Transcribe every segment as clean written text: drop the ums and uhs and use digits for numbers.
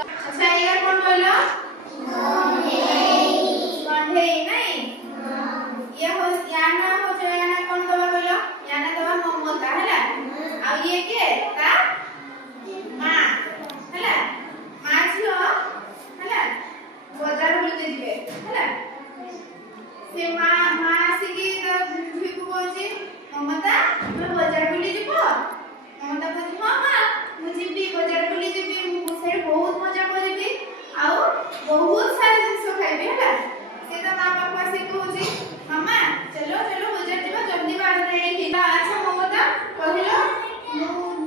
अच्छा ये कौन बोलो कण्ढेई नहीं ये हो याना हो जो याना कौन दबा बोलो याना दबा ममता हैला आ ये के ता मां हैला मां झियो हैला बाजार बुलते जिवे हैला से मां आसिकी झुई को बोलची ममता तुम बाजार बुली जिवो ममता बोलची मामा मु जिबी बाजार बुली जिबी मु से बहुत मजा करबी आउ बहुत सारा जिंस खाइबी हैला से तो मां बापा से कहूची मामा चलो चलो बाजार जिबा जल्दी बाहर रेडी थी अच्छा ममता कहलो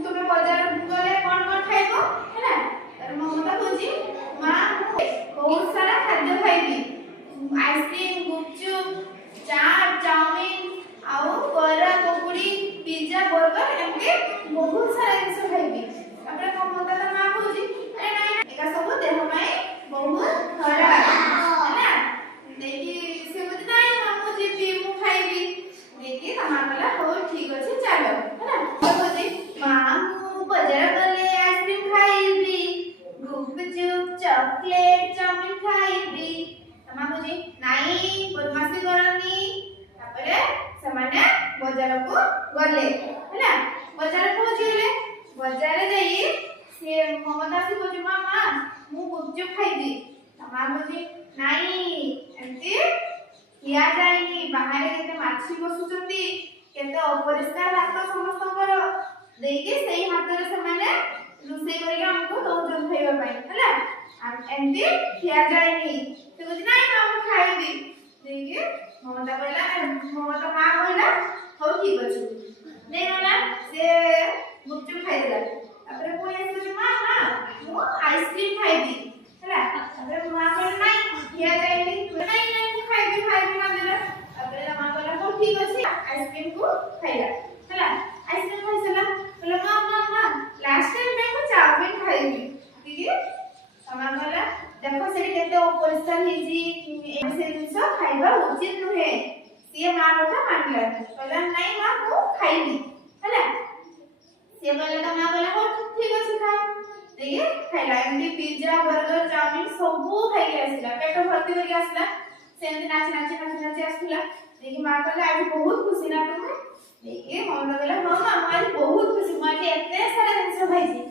तुम बाजार गले कोन कोन खाइबो हैला तर ममता कहूची मां बहुत सारा खाद्य खाइबी आइसक्रीम गुपचुप चाट चाउमीन आउ बरा पकोड़ी पिज्जा बर्गर एमके बहुत सारा जिंस खाइबी अपने ममता तो मां कहूची अरे नहीं एका सब देह में बहुत खराब हैला देखि से बोली नहीं मामू जी पी मु खाइबी देखि तमा कहला हो ठीक अछि चलो हैला बोली मामू बाजार गले आइसक्रीम खाइबी गुपचुप चॉकलेट चाउमीन खाइबी तमा कहूची नहीं बदमाशी करनी तापरे समाने बाजार को गले हैला बाजार पहुंचले बाजार जाई से ममता से कहूची मामा मु गुपचुप खाइबी तमा कहूची नहीं एंती किया जाएनी बाहर केते माछी बसुचंती केते अपरिष्कार हाथ समस्त कर देके सेही हाथ रे समाने रुसई करिके हमको दौजन खाइबा पई हैला एंती किया जाएनी से कहूची नहीं मामा खाइबी देके ममता कहला ममता मां कहला हो ठीक अछि नहीं होला से गुपचुप खाइ देला तापर कोई कहूची मामा मु आइसक्रीम खाइबी हैला तापर मां कहला नहीं किया जाएनी नहीं नहीं मु खाइबी ना देला तापर मां कहला हो ठीक अछि आइसक्रीम को खाइला हैला आइसक्रीम खाइसला कहला मां लास्ट टाइम में मु चाउमीन खाइबी ठीक है मां कहला देखो सेठी केते अपरिष्कार हेजी ऐसे जिंस खाइबा उचित नुहे से मां कथा मानला कहला नहीं मां मु खाइबी हैला से कहला तो मां कहला हो ठीक अछि खा देखिए खाइला एमती पिज्जा बर्गर चाउमीन सब खाइले आसिला पेट भर्ती होई आसिला सेमती नाची आसिला देखि मां कहला आज बहुत खुशी ना तुम देखिए मम्मी कहला हां मां आज बहुत खुशी मां एते सारा जिंस खाइछी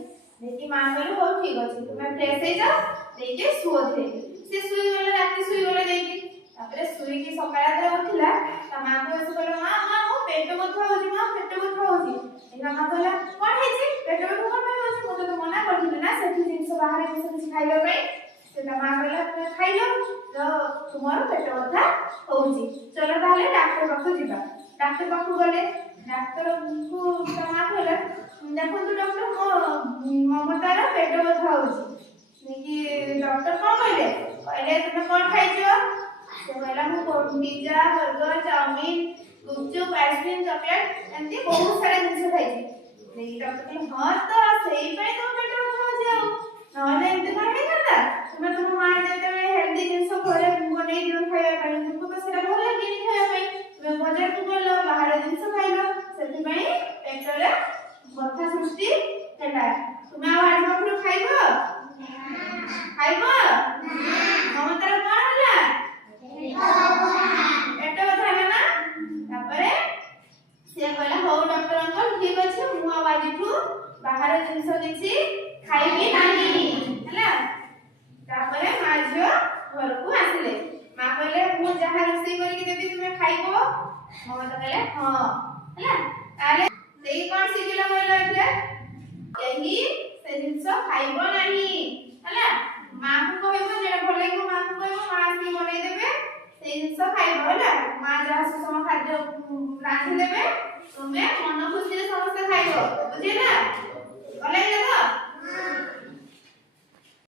देखि मां कहला हो ठीक अछि तुम फ्रेश हे जाओ देखिए सुओ थे से सुई गले राती सुई गले देखि तापरे सुई की सकाळा रे उठिला ता मां को ऐसे कहला मां मो पेट बथा होजी मां पेट बथा होजी एना मां कहला कोन हेछि पेट बथा कोन होजी मो तो मना करथिले ना सेठी जिंस बाहर जिंस खाइबा पई से ता मां कहला तुम खाइलो तो तुम्हारो पेट बथा होजी चलो ताले डॉक्टर पाखु जिबा डॉक्टर पाखु गले डॉक्टर को ता मां कहला देखो तो डॉक्टर ममतार पेट बथा होजी कि डॉक्टर कौन कहले तुम कौन खाइछो से कहला मु पिज्जा बर्गर चाउमीन गुपचुप आइसक्रीम चॉकलेट एंती बहुत सारा जिंस खाइछि देखि डॉक्टर कहले हां तो सेही पई तो पेट बथा हो जाओ नहले एंती कोन हे करता तुम तुम मां जेते हेल्दी जिंस घरे बनै दियो खाइबा पई तुमको तो सेटा भल लागे खाइबा पई तुम बाजार को गलो बाहर जिंस खाइलो सेति पई पेटरे बथा सृष्टि हेला तुम आज बापरो खाइबो खाइबो ममतार कोन होला पेट बथा ना तापरे से कहला हो डॉक्टर अंकल ठीक अछि मु आवाजिठू बाहर जिंस किछि खाइबी नाही हैला तापरे माझियो घर को आसिले मां कहले मु जहा रोसई करिके देबी तुमे खाइबो ममता कहले हां हैला ताले सेही कोन सिखिला कहला एथे एही से जिंस खाइबो नाही हैला मां को कहबो जे भले को मां को कहबो मां आसी बनै देबे से जिंस खाइबो हैला मां जहा सुषम खाद्य रांधि देबे तुमे मन खुशी से समस्त खाइबो बुझिला भले लागो